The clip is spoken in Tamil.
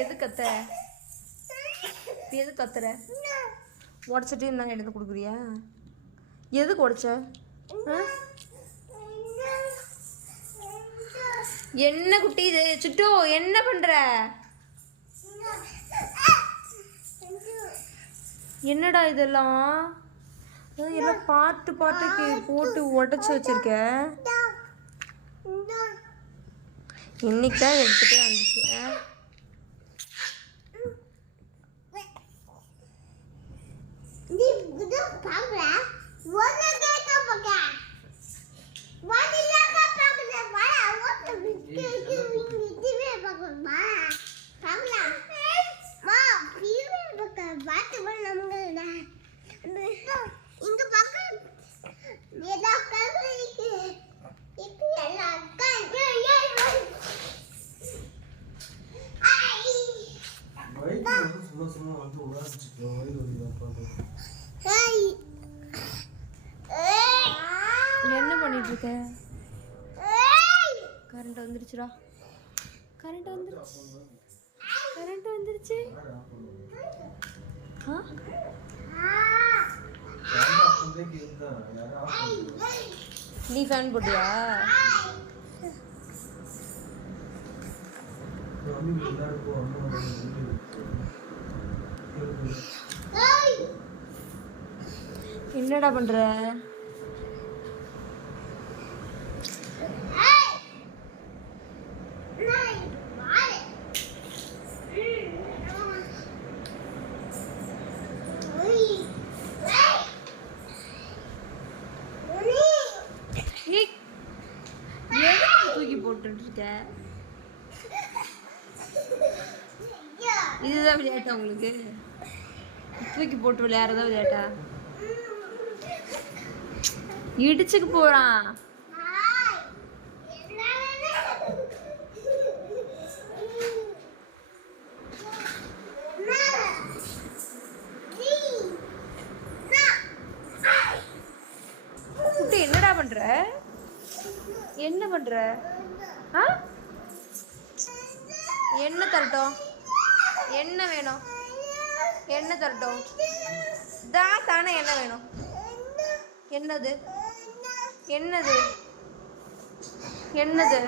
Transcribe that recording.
எது கத்த எது கத்துற? உடச்சிட்டு இருந்தாங்க எடுத்து கொடுக்குறியா? எதுக்கு உடச்ச? என்ன குட்டி இது? சுட்டு என்ன பண்ற? என்னடா இதெல்லாம்? எல்லாம் பாட்டு பாட்டுக்கு போட்டு உடச்சி வச்சிருக்க. இன்னைக்கு தான் எடுத்துகிட்டே வந்துச்சு. என்ன பண்ணிட்டு இருக்க? கரண்ட் வந்துருச்சுடா. கரண்ட் வந்துருச்சு. நீ ஃபேன் போட்டியா? என்னடா பண்ற? தூக்கி போட்டு இருக்க. இதுதான் விளையாட்டா உங்களுக்கு? தூக்கி போட்டு விளையாடுறதா விளையாட்டா? இடிச்சுக்கு போறான். குட்டி என்னடா பண்ற? என்ன பண்ற? என்ன தரட்டும்? என்ன வேணும்? என்ன தரட்டும்? தானே என்ன வேணும்? என்னது? என்னது? என்னது?